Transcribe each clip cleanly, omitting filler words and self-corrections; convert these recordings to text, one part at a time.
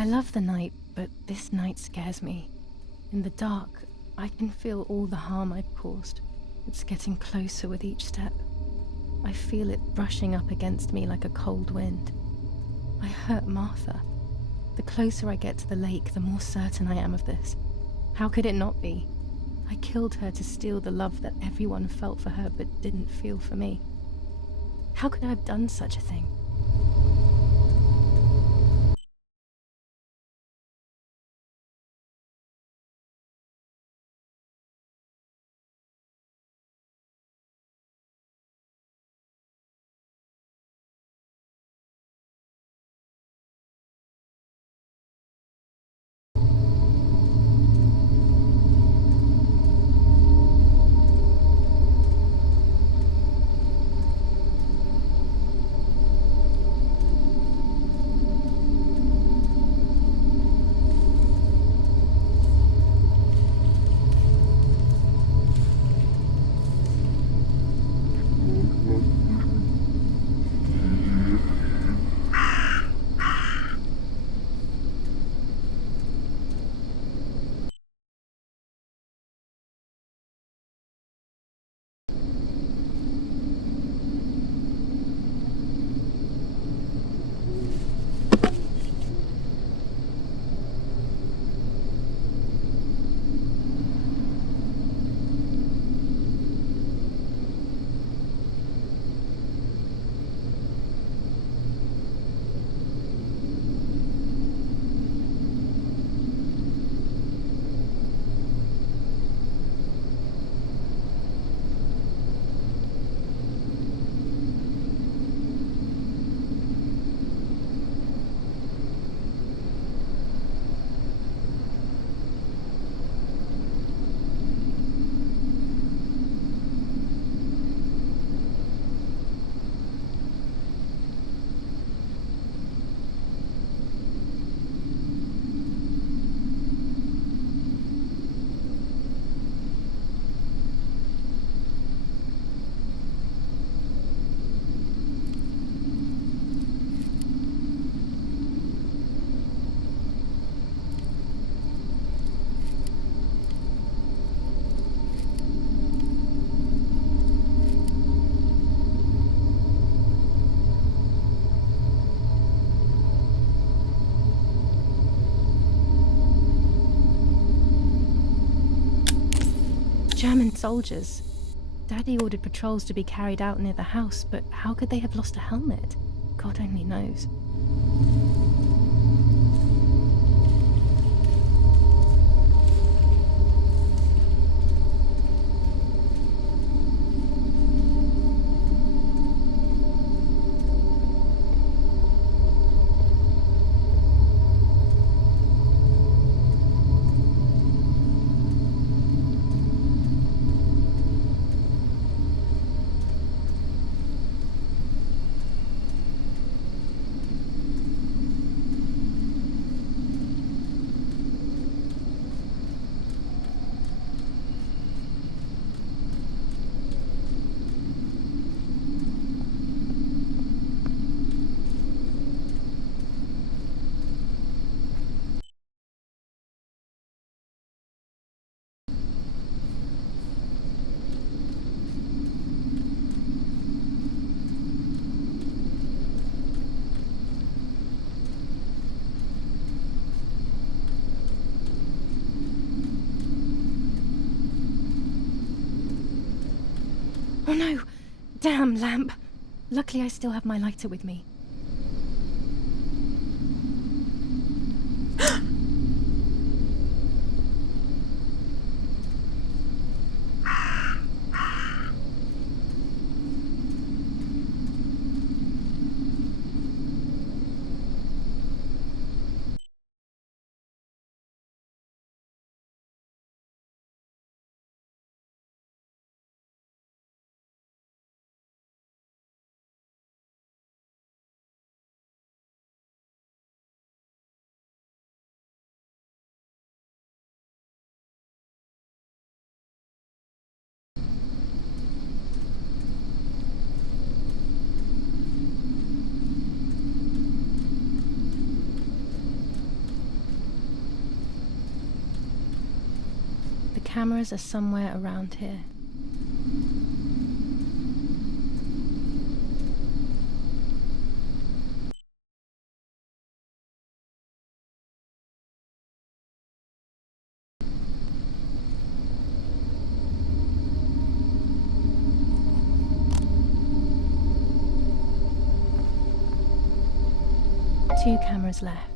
I love the night, but this night scares me. In the dark, I can feel all the harm I've caused. It's getting closer with each step. I feel it brushing up against me like a cold wind. I hurt Martha. The closer I get to the lake, the more certain I am of this. How could it not be? I killed her to steal the love that everyone felt for her but didn't feel for me. How could I have done such a thing? German soldiers. Daddy ordered patrols to be carried out near the house, but how could they have lost a helmet? God only knows. Oh no! Damn lamp! Luckily I still have my lighter with me. cameras are somewhere around here. Two cameras left.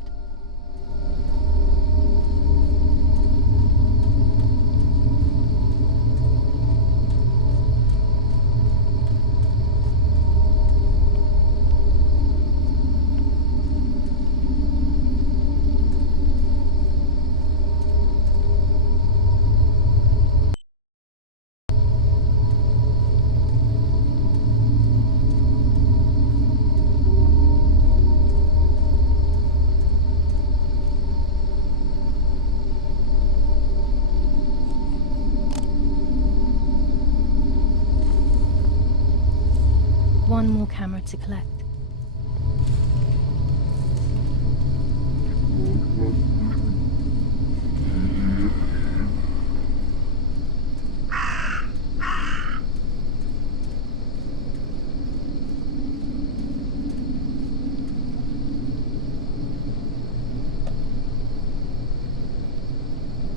One more camera to collect.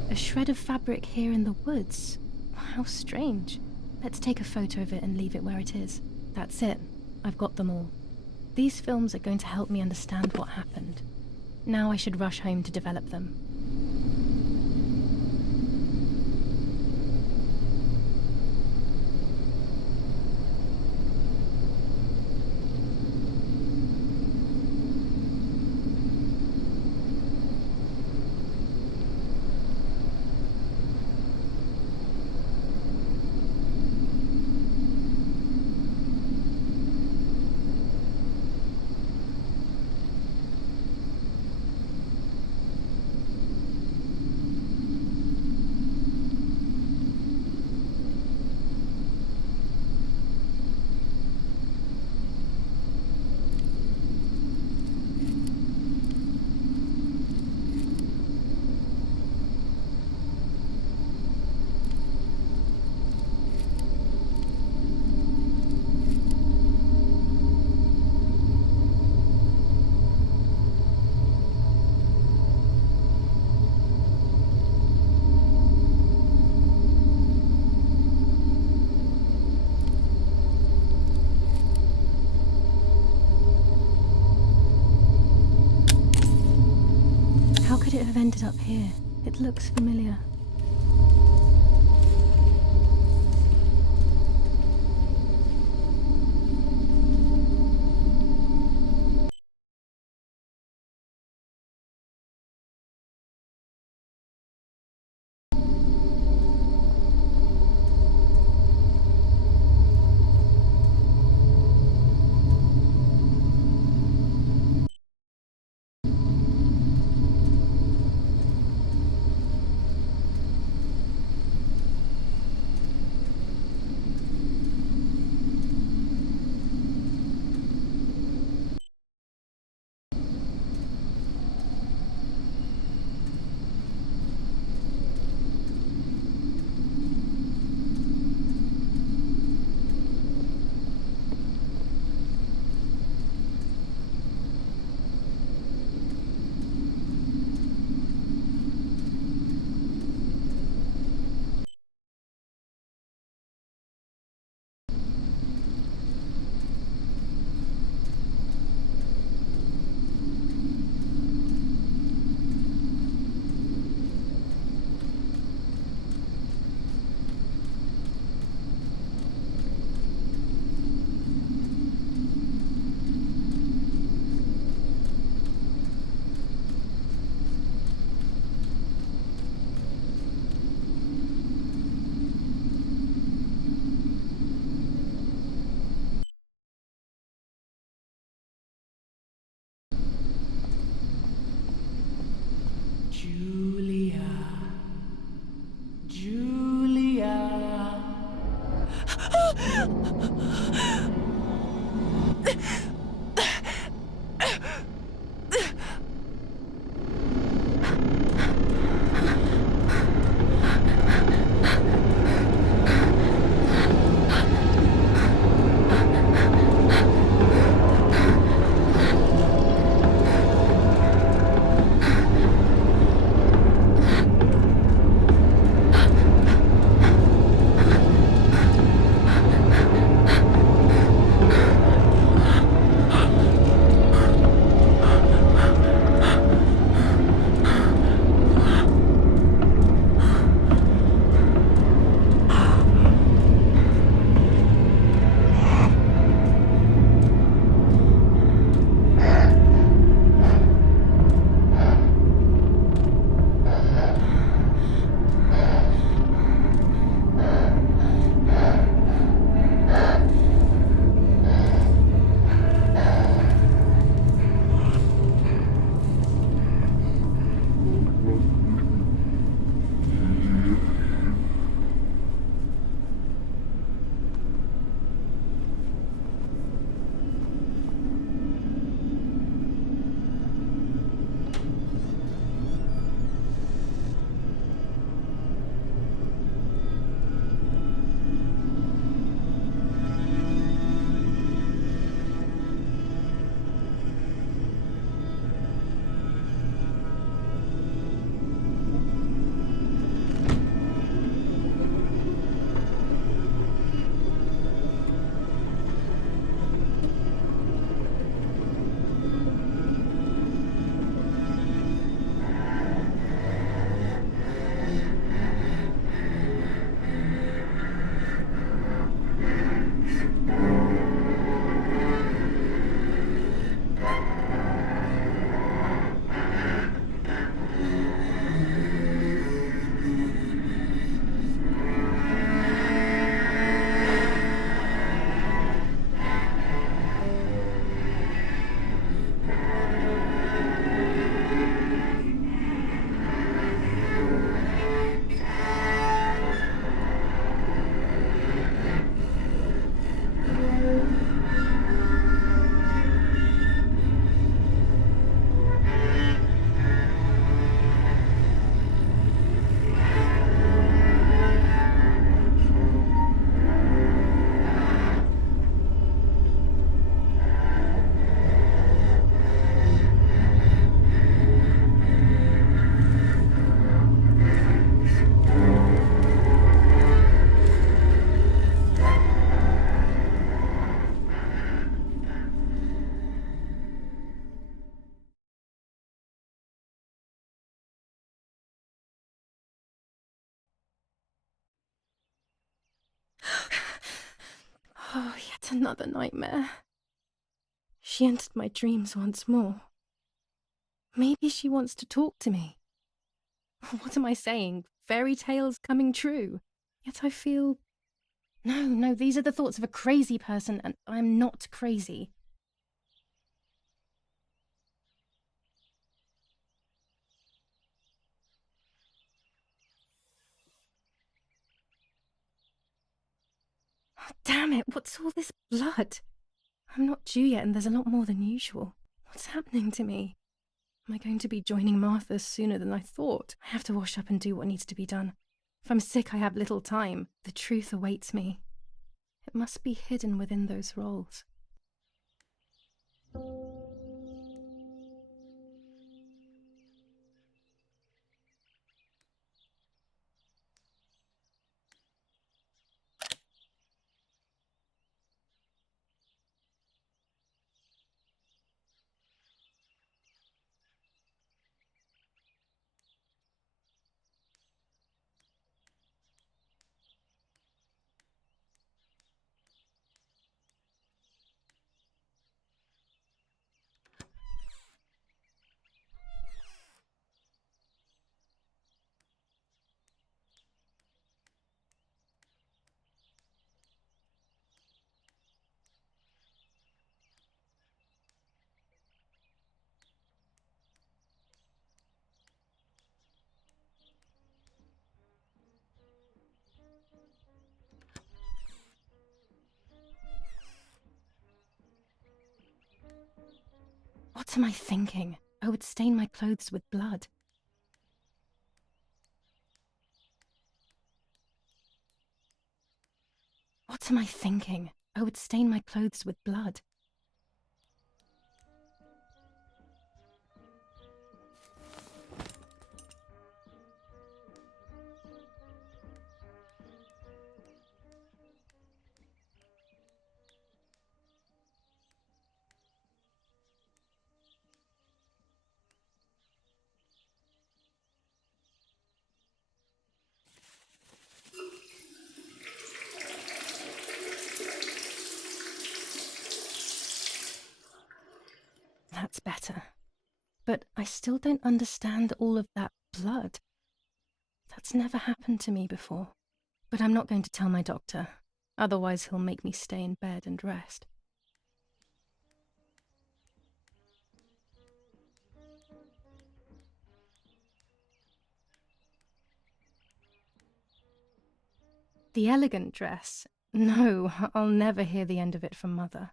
A shred of fabric here in the woods. How strange. Let's take a photo of it and leave it where it is. That's it. I've got them all. These films are going to help me understand what happened. Now I should rush home to develop them. How could it have ended up here? It looks familiar. Yet another nightmare. She entered my dreams once more. Maybe she wants to talk to me. What am I saying? Fairy tales coming true. Yet I feel... No, these are the thoughts of a crazy person, and I'm not crazy. Oh, damn it, what's all this blood? I'm not due yet, and there's a lot more than usual. What's happening to me? Am I going to be joining Martha sooner than I thought? I have to wash up and do what needs to be done. If I'm sick, I have little time. The truth awaits me. It must be hidden within those rolls. What am I thinking? I would stain my clothes with blood. What am I thinking? I would stain my clothes with blood. That's better. But I still don't understand all of that blood. That's never happened to me before. But I'm not going to tell my doctor. Otherwise he'll make me stay in bed and rest. The elegant dress? No, I'll never hear the end of it from Mother.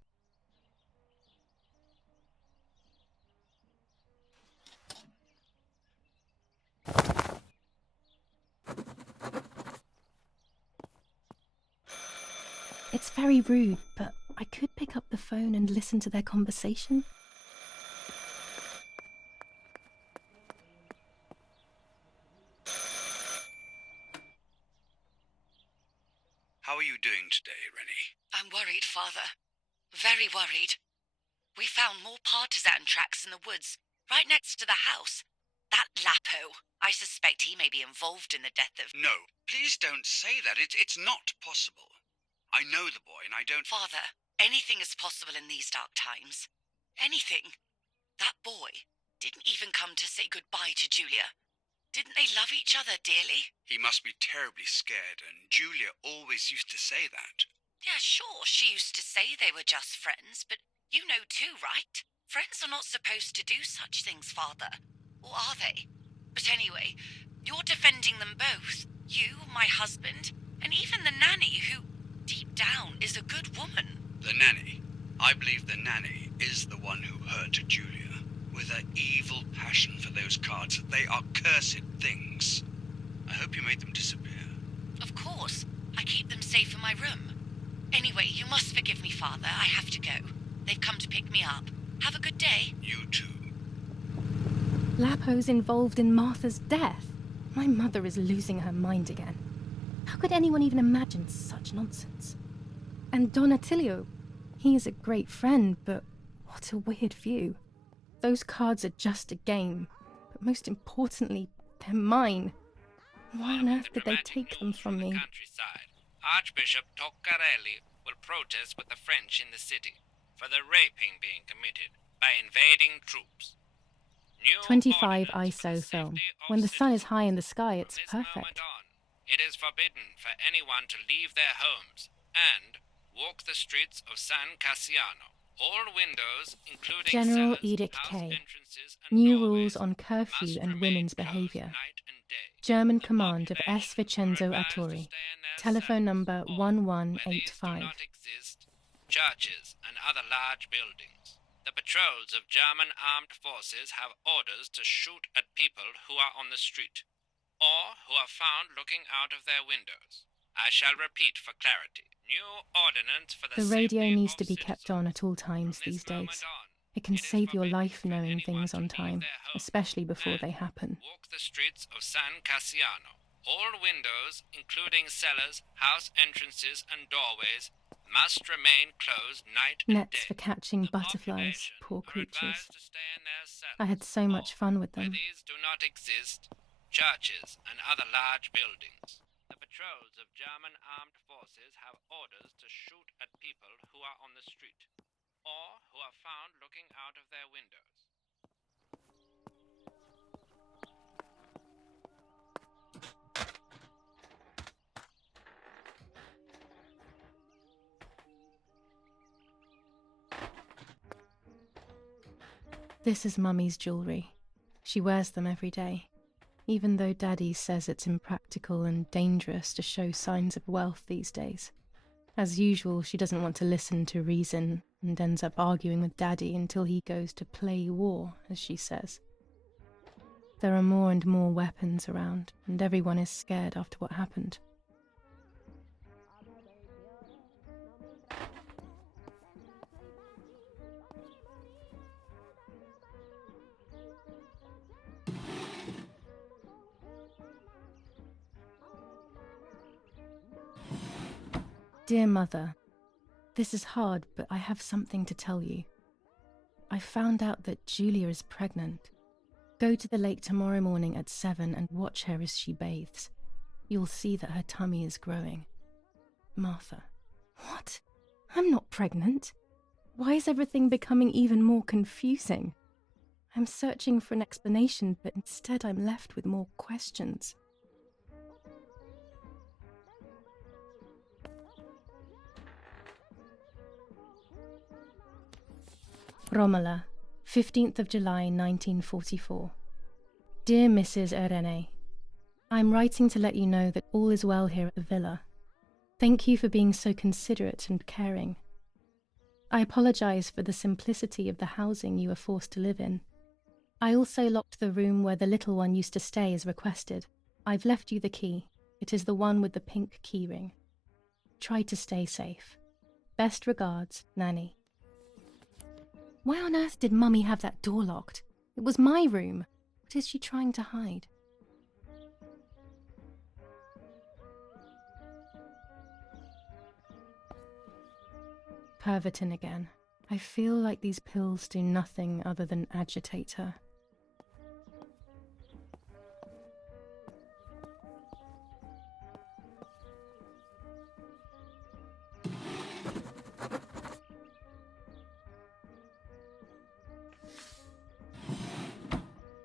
It's very rude, but I could pick up the phone and listen to their conversation. How are you doing today, Rennie? I'm worried, Father. Very worried. We found more partisan tracks in the woods, right next to the house. That Lapo, I suspect he may be involved in the death of... No, please don't say that. It's not possible. I know the boy and I don't... Father, anything is possible in these dark times. Anything. That boy didn't even come to say goodbye to Julia. Didn't they love each other dearly? He must be terribly scared, and Julia always used to say that. Yeah, sure, she used to say they were just friends, but you know too, right? Friends are not supposed to do such things, Father. Or are they? But anyway, you're defending them both. You, my husband, and even the nanny who, deep down, is a good woman. The nanny. I believe the nanny is the one who hurt Julia. With her evil passion for those cards. They are cursed things. I hope you made them disappear. Of course. I keep them safe in my room. Anyway, you must forgive me, Father. I have to go. They've come to pick me up. Have a good day. You too. Lapo's involved in Martha's death. My mother is losing her mind again. How could anyone even imagine such nonsense? And Don Attilio, he is a great friend, but what a weird view. Those cards are just a game, but most importantly, they're mine. Why on earth did they take them from me? Archbishop Toccarelli will protest with the French in the city for the raping being committed by invading troops. New 25 ordinance for the ISO film. safety of When the sun is citizens. high in the sky, it's From this moment perfect. on, it is forbidden for anyone to leave their homes and walk the streets of San Cassiano. All windows, including General cellars, Edict house K. entrances, and New doorways, rules on curfew must and remain women's closed behavior. night and day. German The command of population S. Vincenzo are advised to Attori. stay in their Telephone cells, number or, where these do 1185. not exist, churches and other large buildings. The patrols of German armed forces have orders to shoot at people who are on the street, or who are found looking out of their windows. I shall repeat for clarity. New ordinance for the The radio safety needs of to be kept citizens. on at all times From this these days. moment on, It can it is save your forbidden life for knowing anyone things to on leave time, their home especially before they and happen. walk the streets of San Cassiano. All windows, including cellars, house entrances, and doorways, must remain closed night and Nets day. for catching The butterflies, population poor are creatures. advised to stay in their cells, I had so much or, fun with where them. these do not exist, churches and other large buildings. The patrols of German armed forces have orders to shoot at people who are on the street, or who are found looking out of their windows. This is Mummy's jewellery. She wears them every day, even though Daddy says it's impractical and dangerous to show signs of wealth these days. As usual, she doesn't want to listen to reason and ends up arguing with Daddy until he goes to play war, as she says. There are more and more weapons around, and everyone is scared after what happened. Dear Mother, this is hard, but I have something to tell you. I found out that Julia is pregnant. Go to the lake tomorrow morning at 7 and watch her as she bathes. You'll see that her tummy is growing. Martha. What? I'm not pregnant. Why is everything becoming even more confusing? I'm searching for an explanation, but instead I'm left with more questions. Romola, 15th of July 1944. Dear Mrs. Irene, I'm writing to let you know that all is well here at the villa. Thank you for being so considerate and caring. I apologise for the simplicity of the housing you were forced to live in. I also locked the room where the little one used to stay as requested. I've left you the key. It is the one with the pink keyring. Try to stay safe. Best regards, Nanny. Why on earth did Mummy have that door locked? It was my room. What is she trying to hide? Pervertin again. I feel like these pills do nothing other than agitate her.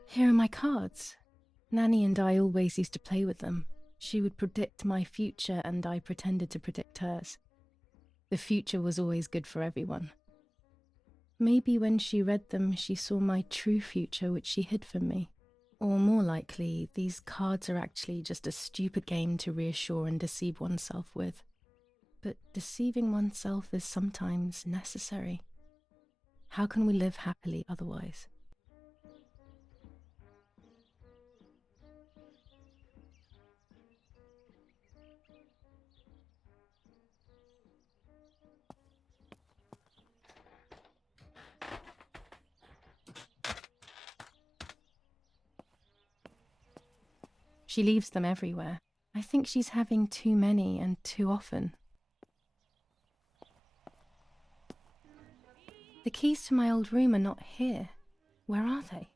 Here are my cards. Nanny and I always used to play with them. She would predict my future and I pretended to predict hers. The future was always good for everyone. Maybe when she read them, she saw my true future, which she hid from me. Or more likely, these cards are actually just a stupid game to reassure and deceive oneself with. But deceiving oneself is sometimes necessary. How can we live happily otherwise? She leaves them everywhere. I think she's having too many and too often. The keys to my old room are not here. Where are they?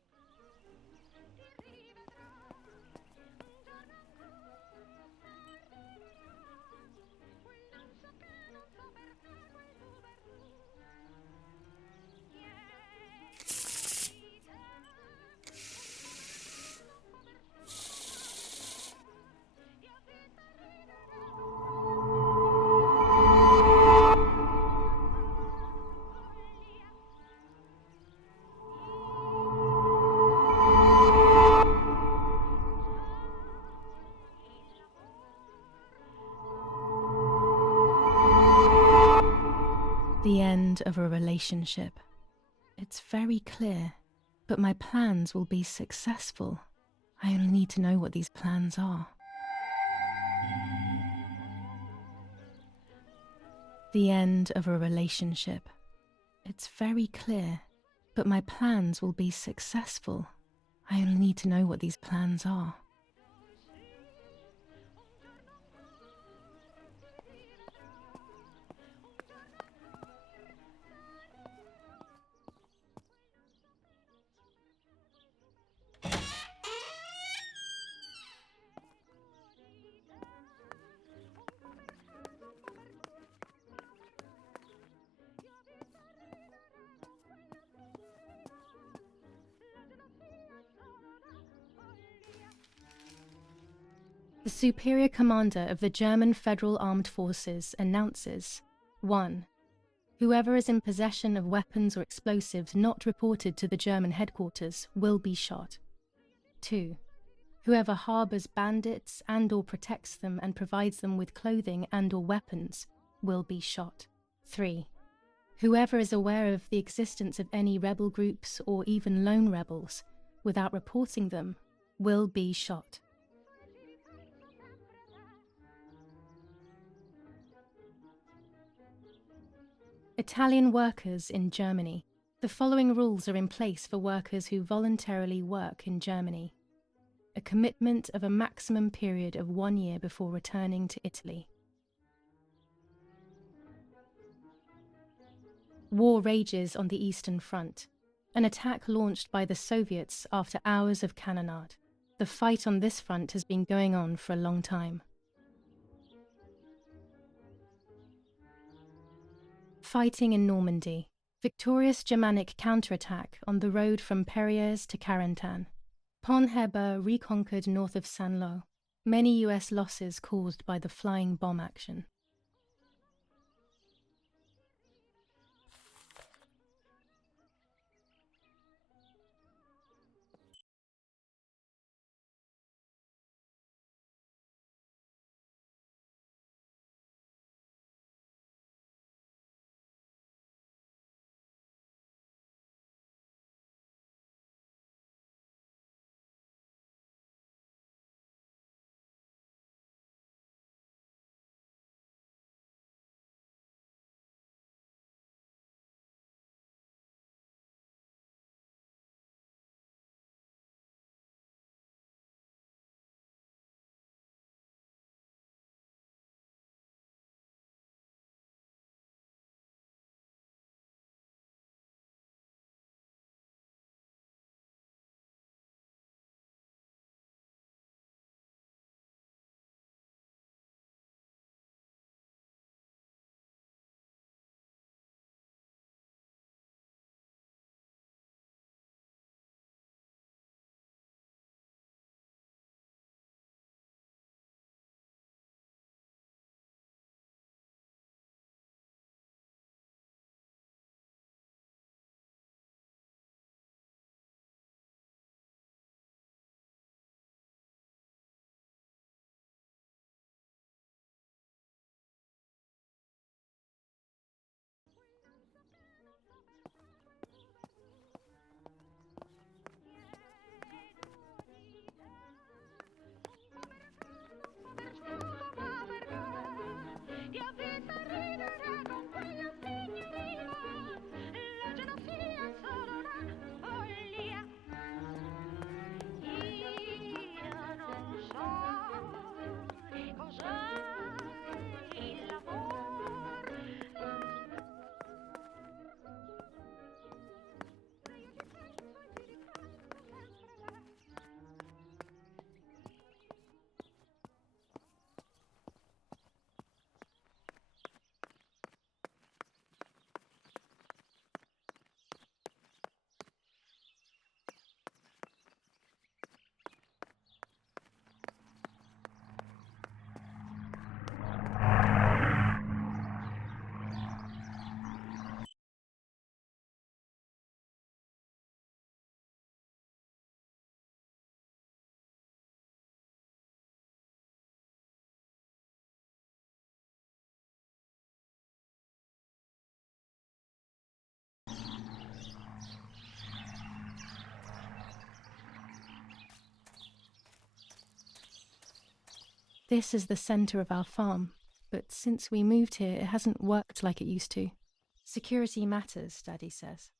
end of a relationship. It's very clear, but my plans will be successful. I only need to know what these plans are. The end of a relationship. It's very clear, but my plans will be successful. I only need to know what these plans are. The Superior Commander of the German Federal Armed Forces announces: 1. Whoever is in possession of weapons or explosives not reported to the German headquarters will be shot. 2. Whoever harbors bandits and/or protects them and provides them with clothing and/or weapons will be shot. 3. Whoever is aware of the existence of any rebel groups or even lone rebels without reporting them will be shot. Italian workers in Germany. The following rules are in place for workers who voluntarily work in Germany. A commitment of a maximum period of 1 year before returning to Italy. War rages on the Eastern Front. An attack launched by the Soviets after hours of cannonade. The fight on this front has been going on for a long time. Fighting in Normandy. Victorious Germanic counterattack on the road from Perrières to Carentan. Pont Heber reconquered north of Saint-Lô. Many US losses caused by the flying bomb action. this as the centre of our farm, but since we moved here, it hasn't worked like it used to. Security matters, Daddy says.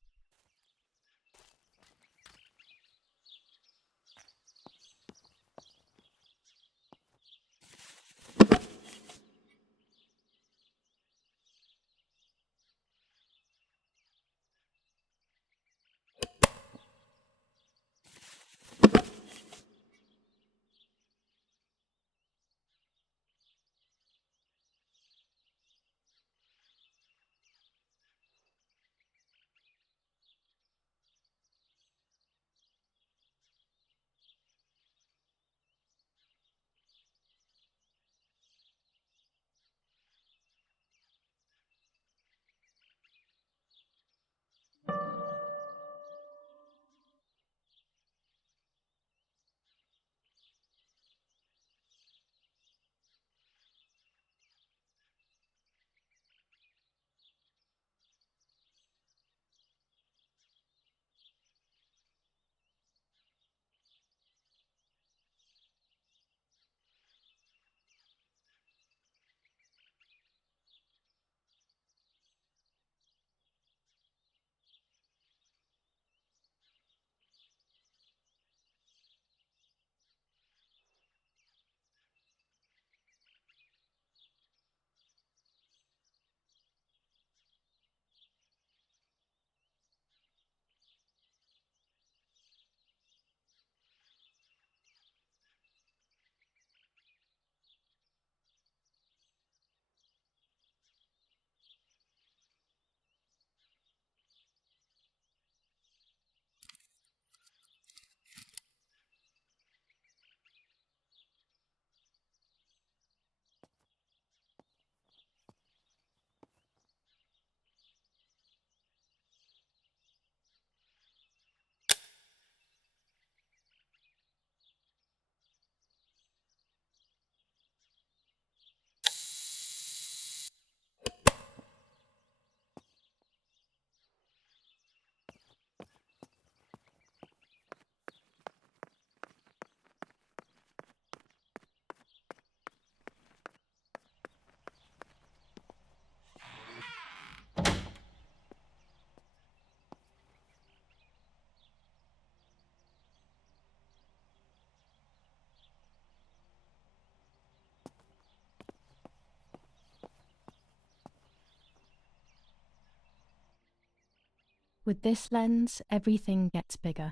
With this lens, everything gets bigger.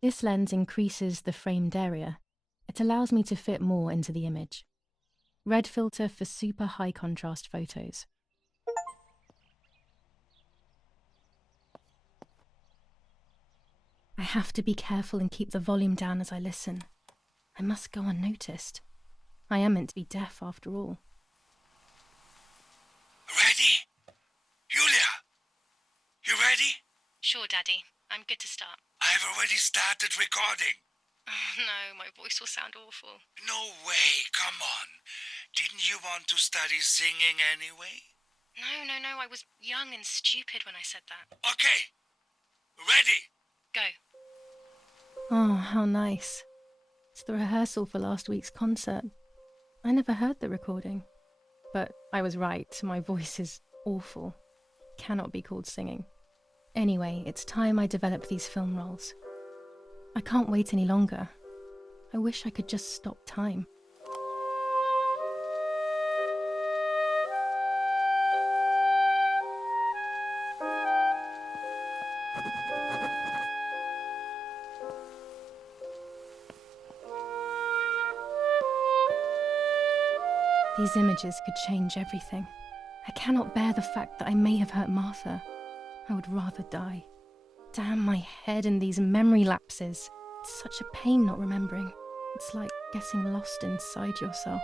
This lens increases the framed area. It allows me to fit more into the image. Red filter for super high contrast photos. I have to be careful and keep the volume down as I listen. I must go unnoticed. I am meant to be deaf after all. Ready? Julia! You ready? Sure, Daddy. I'm good to start. I've already started recording. Oh, no, my voice will sound awful. No way, come on. Didn't you want to study singing anyway? No, I was young and stupid when I said that. Okay. Ready? Go. Oh, how nice. It's the rehearsal for last week's concert. I never heard the recording. But I was right, my voice is awful. Cannot be called singing. Anyway, it's time I developed these film roles. I can't wait any longer. I wish I could just stop time. These images could change everything. I cannot bear the fact that I may have hurt Martha. I would rather die. Damn my head and these memory lapses. It's such a pain not remembering. It's like getting lost inside yourself.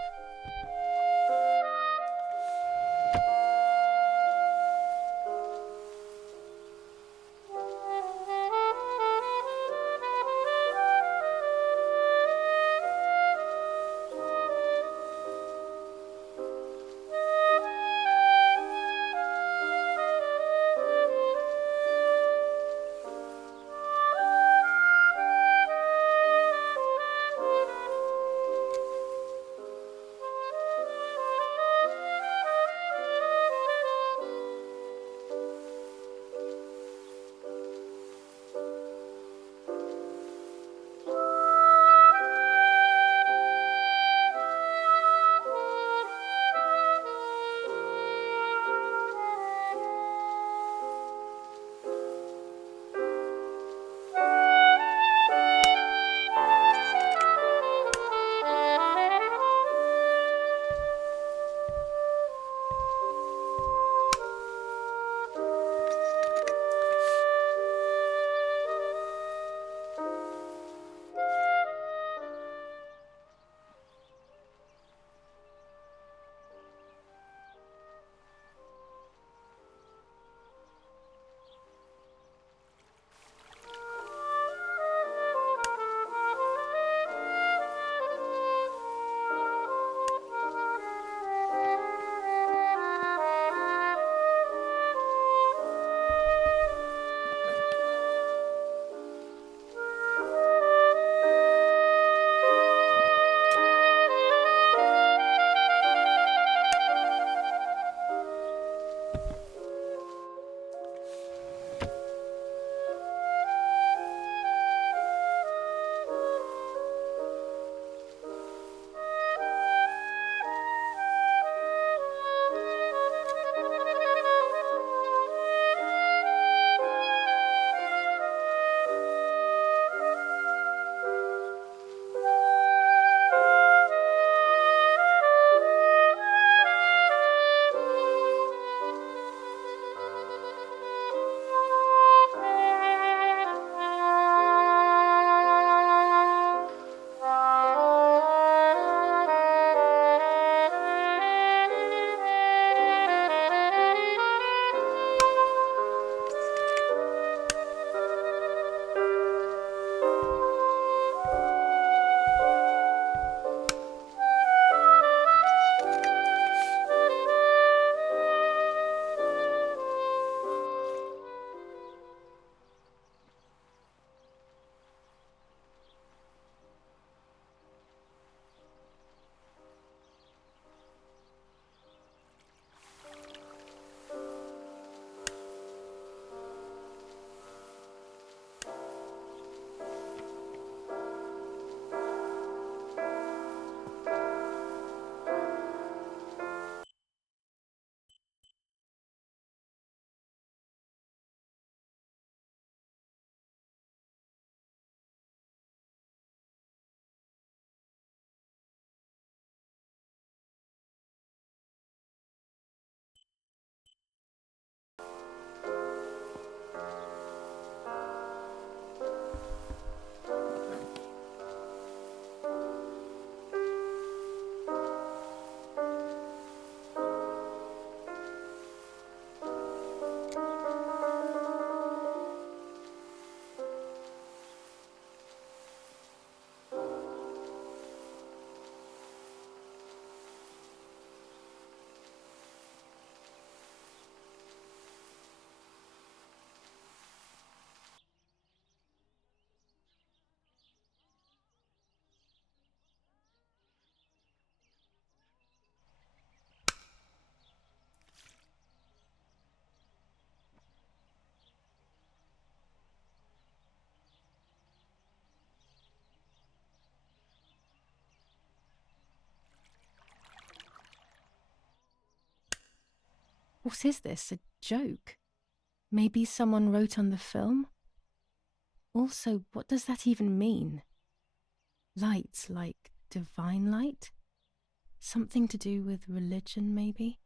What is this, a joke? Maybe someone wrote on the film? Also, what does that even mean? Light, like divine light? Something to do with religion, maybe?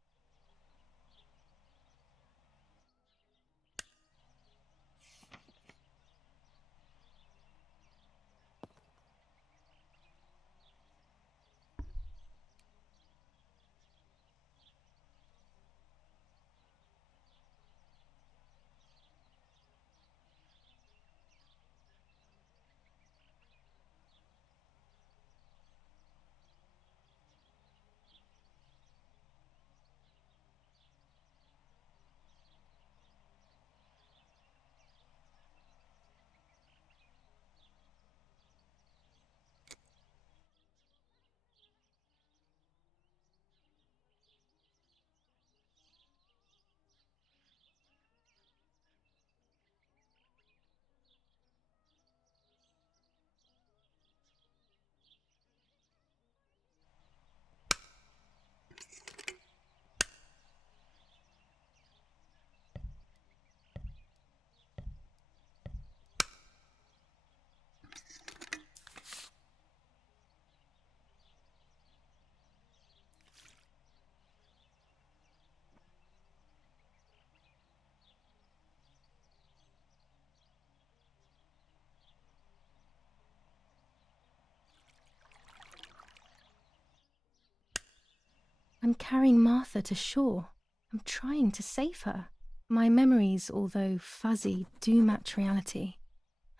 I'm carrying Martha to shore. I'm trying to save her. My memories, although fuzzy, do match reality.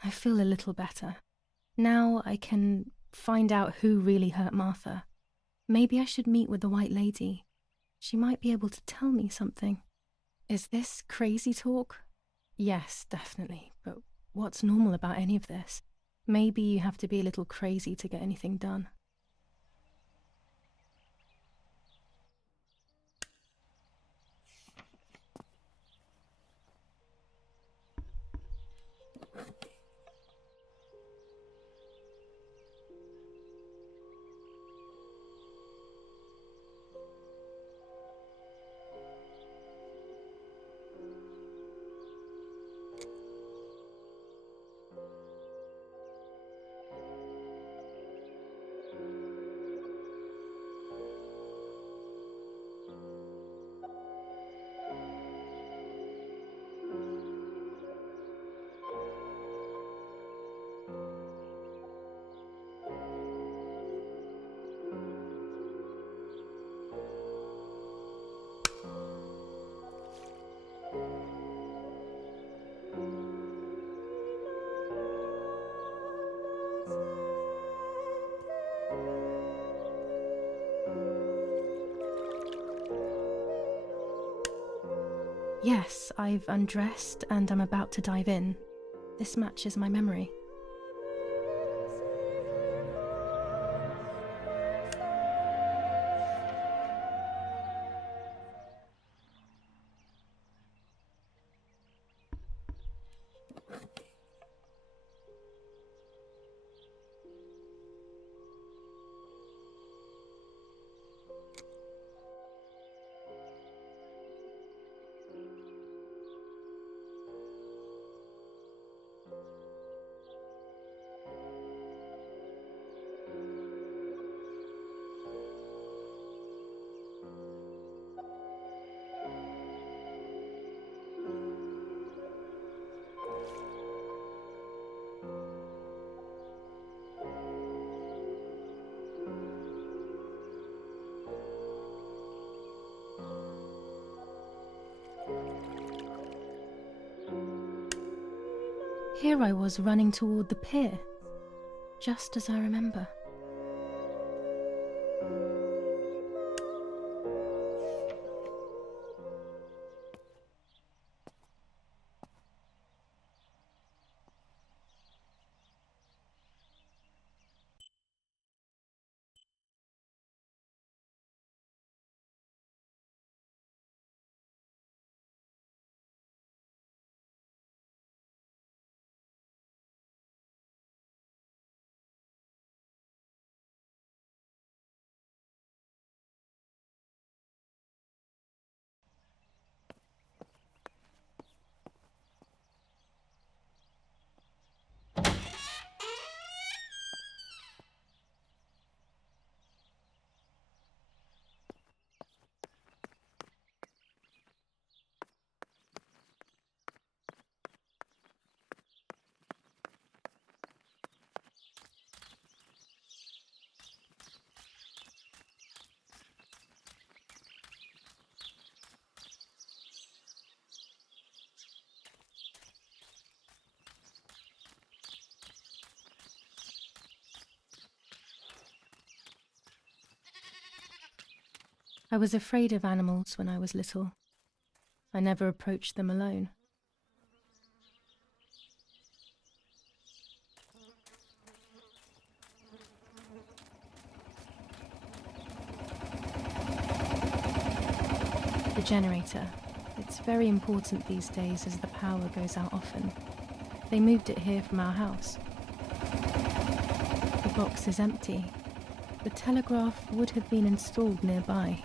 I feel a little better. Now I can find out who really hurt Martha. Maybe I should meet with the White Lady. She might be able to tell me something. Is this crazy talk? Yes, definitely. But what's normal about any of this? Maybe you have to be a little crazy to get anything done. Yes, I've undressed and I'm about to dive in. This matches my memory. Here I was running toward the pier, just as I remember. I was afraid of animals when I was little. I never approached them alone. The generator. It's very important these days as the power goes out often. They moved it here from our house. The box is empty. The telegraph would have been installed nearby.